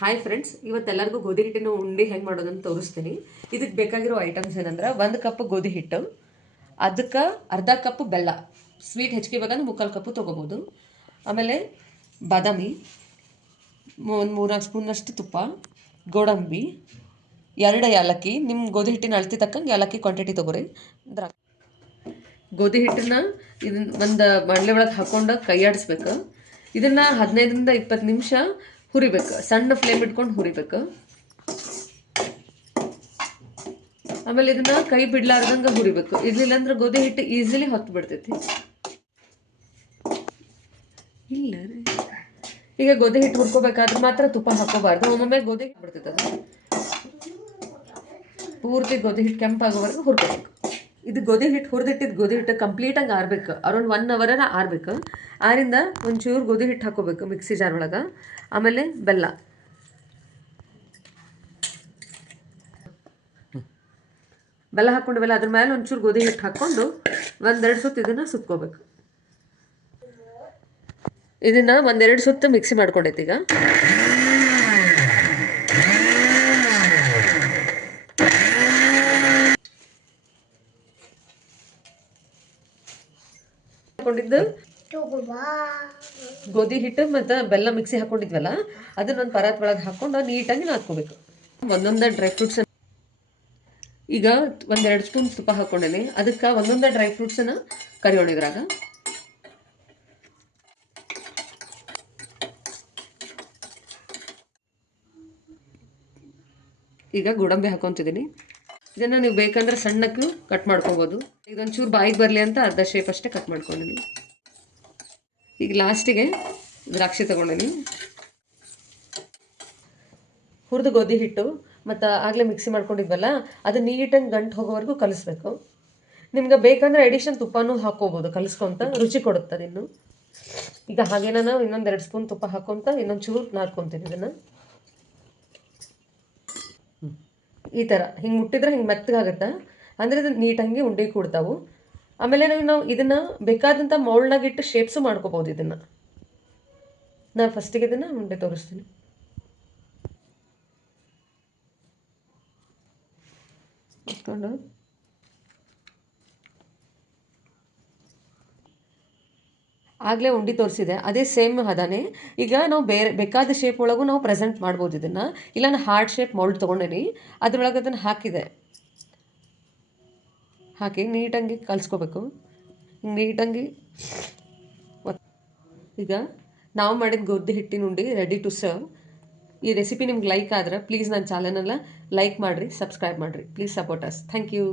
Hi friends, ಇವತ್ತೆಲ್ಲರಿಗೂ ಗೋಧಿ ಹಿಟ್ಟಿನ ಉಂಡೆ ಹೆಂಗೆ ಮಾಡೋದಂತ ತೋರಿಸ್ತೀನಿ. ಇದಕ್ಕೆ ಬೇಕಾಗಿರೋ ಐಟಮ್ಸ್ ಏನಂದ್ರೆ 1 ಕಪ್ ಗೋಧಿ ಹಿಟ್ಟು, ಅದಕ್ಕೆ ಅರ್ಧ ಕಪ್ ಬೆಲ್ಲ, ಸ್ವೀಟ್ ಹೆಚ್ಚಿಗೆ ಬೇಕಂದ್ರೆ 3/4 ಕಪ್ಪು ತೊಗೋಬೋದು. ಆಮೇಲೆ ಬಾದಾಮಿ, ಒಂದು 3-4 ಸ್ಪೂನಷ್ಟು ತುಪ್ಪ, ಗೋಡಂಬಿ, 2 ಏಲಕ್ಕಿ, ನಿಮ್ಮ ಗೋಧಿ ಹಿಟ್ಟಿನ ಅಳತೆ ತಕ್ಕಂಗೆ ಏಲಕ್ಕಿ ಕ್ವಾಂಟಿಟಿ ತೊಗೊರಿ. ಗೋಧಿ ಹಿಟ್ಟನ್ನ ಇದನ್ನ ಒಂದು ಬಾಣಲೆ ಒಳಗೆ ಹಾಕ್ಕೊಂಡು ಕೈಯಾಡಿಸ್ಬೇಕು. ಇದನ್ನು 15ರಿಂದ 20 ನಿಮಿಷ ಹುರಿಬೇಕು, ಸಣ್ಣ ಫ್ಲೇಮ್ ಇಟ್ಕೊಂಡು ಹುರಿಬೇಕು. ಆಮೇಲೆ ಇದನ್ನ ಕೈ ಬಿಡ್ಲಾರ್ದಂಗೆ ಹುರಿಬೇಕು, ಇರ್ಲಿಲ್ಲ ಅಂದ್ರೆ ಗೋಧಿ ಹಿಟ್ಟು ಈಸಿಲಿ ಹೊತ್ತು ಬಿಡ್ತೈತಿ. ಇಲ್ಲ ರೀ, ಈಗ ಗೋಧಿ ಹಿಟ್ಟು ಹುರ್ಕೋಬೇಕಾದ್ರೆ ಮಾತ್ರ ತುಪ್ಪ ಹಾಕೋಬಾರ್ದು, ಒಮ್ಮೊಮ್ಮೆ ಗೋಧಿ ಹಿಟ್ಟು ಬಿಡ್ತೈತೆ. ಪೂರ್ತಿ ಗೋಧಿ ಹಿಟ್ಟು ಕೆಂಪಾಗೋವರೆಗೂ ಹುರ್ಕೋಬೇಕು. ಇದು ಗೋಧಿ ಹಿಟ್ಟು ಹುರಿದಿಟ್ಟಿದ್ದು ಗೋಧಿ ಹಿಟ್ಟು ಕಂಪ್ಲೀಟಾಗಿ ಆರಬೇಕು, ಅರೌಂಡ್ 1 ಅವರ್ ಆರಬೇಕು. ಆರಿಂದ ಒಂಚೂರು ಗೋಧಿ ಹಿಟ್ಟು ಹಾಕೋಬೇಕು ಮಿಕ್ಸಿ ಜಾರ್ ಒಳಗೆ. ಆಮೇಲೆ ಬೆಲ್ಲ, ಹಾಕ್ಕೊಂಡ್ವೆಲ್ಲ, ಅದ್ರ ಮೇಲೆ ಒಂಚೂರು ಗೋಧಿ ಹಿಟ್ಟು ಹಾಕ್ಕೊಂಡು 1-2 ಸುತ್ತು ಇದನ್ನು ಸುತ್ಕೋಬೇಕು. ಇದನ್ನು 1-2 ಸುತ್ತು ಮಿಕ್ಸಿ ಮಾಡ್ಕೊಂಡೈತಿ. ಈಗ ಹಾಕೊಂಡಿದ್ದು ಗೋಧಿ ಹಿಟ್ಟು ಮತ್ತು ಬೆಲ್ಲ ಮಿಕ್ಸಿ ಹಾಕೊಂಡಿದ್ವಲ್ಲ, ಅದನ್ನೊಂದು ಪರಾತ್ ಒಳಗೆ ಹಾಕ್ಕೊಂಡು ನೀಟಾಗಿ ನಾದ್ಕೋಬೇಕು. ಒಂದೊಂದೇ ಡ್ರೈ ಫ್ರೂಟ್ಸ್, ಈಗ 1-2 ಸ್ಪೂನ್ ತುಪ್ಪ ಹಾಕ್ಕೊಂಡೇನಿ, ಅದಕ್ಕೆ ಒಂದೊಂದೇ ಡ್ರೈ ಫ್ರೂಟ್ಸನ್ನು ಕರಿಯೋಣಿದ್ರಾಗ. ಈಗ ಗೋಡಂಬಿ ಹಾಕೊತಿದ್ದೀನಿ. ಇದನ್ನು ನೀವು ಬೇಕಂದ್ರೆ ಸಣ್ಣಕ್ಕೂ ಕಟ್ ಮಾಡ್ಕೊಬೋದು. ಇದೊಂಚೂರು ಬಾಯಿಗೆ ಬರಲಿ ಅಂತ ಅರ್ಧ ಶೇಪ್ ಅಷ್ಟೇ ಕಟ್ ಮಾಡ್ಕೊಂಡಿನಿ. ಈಗ ಲಾಸ್ಟಿಗೆ ದ್ರಾಕ್ಷಿ ತೊಗೊಂಡಿನಿ. ಹುರಿದು ಗೋಧಿ ಹಿಟ್ಟು ಮತ್ತು ಆಗಲೇ ಮಿಕ್ಸಿ ಮಾಡ್ಕೊಂಡಿದ್ವಲ್ಲ, ಅದು ನೀಟಾಗಿ ಗಂಟು ಹೋಗೋವರೆಗೂ ಕಲಿಸ್ಬೇಕು. ನಿಮ್ಗೆ ಬೇಕಂದ್ರೆ ಎಡಿಷನ್ ತುಪ್ಪನೂ ಹಾಕ್ಕೋಬೋದು, ಕಲಿಸ್ಕೊತ ರುಚಿ ಕೊಡುತ್ತದೆ ಇನ್ನು. ಈಗ ಹಾಗೇ ನಾನು 1-2 ಸ್ಪೂನ್ ತುಪ್ಪ ಹಾಕ್ಕೊತ ಇನ್ನೊಂಚೂರು ನಾದ್ಕೊತೀನಿ. ಇದನ್ನು ಈ ಥರ ಹಿಂಗೆ ಮುಟ್ಟಿದ್ರೆ ಹಿಂಗೆ ಮೆತ್ತಗಾಗುತ್ತೆ, ಅಂದರೆ ಇದು ನೀಟಾಗಿ ಉಂಡೆ ಕೂಡ್ತಾವು. ಆಮೇಲೆ ನಾವು ಇದನ್ನು ಬೇಕಾದಂಥ ಮೌಲ್ಡ್ನಾಗಿಟ್ಟು ಶೇಪ್ಸು ಮಾಡ್ಕೋಬೋದು. ಇದನ್ನು ನಾನು ಫಸ್ಟಿಗೆ ಇದನ್ನು ಉಂಡೆ ತೋರಿಸ್ತೀನಿ. ಇಟ್ಕೊಂಡು ಆಗಲೇ ಉಂಡೆ ತೋರಿಸಿದೆ, ಅದೇ ಸೇಮ್ ಹದಾನೆ. ಈಗ ನಾವು ಬೇರೆ ಬೇಕಾದ ಶೇಪ್ ಒಳಗೂ ನಾವು ಪ್ರೆಸೆಂಟ್ ಮಾಡ್ಬೋದು ಇದನ್ನು. ಇಲ್ಲ ನಾನು ಹಾರ್ಟ್ ಶೇಪ್ ಮೌಲ್ಡ್ ತೊಗೊಂಡೇನಿ, ಅದ್ರೊಳಗೆ ಅದನ್ನು ಹಾಕಿ ನೀಟಾಗಿ ಕಲಿಸ್ಕೋಬೇಕು. ನೀಟಾಗಿ ಈಗ ನಾವು ಮಾಡಿದ ಗೋಧಿ ಹಿಟ್ಟಿನ ಉಂಡೆ ರೆಡಿ ಟು ಸರ್ವ್. ಈ ರೆಸಿಪಿ ನಿಮ್ಗೆ ಲೈಕ್ ಆದ್ರೆ ಪ್ಲೀಸ್ ನನ್ನ ಚಾನಲನ್ನು ಲೈಕ್ ಮಾಡಿರಿ, ಸಬ್ಸ್ಕ್ರೈಬ್ ಮಾಡಿರಿ. Please support us. Thank you.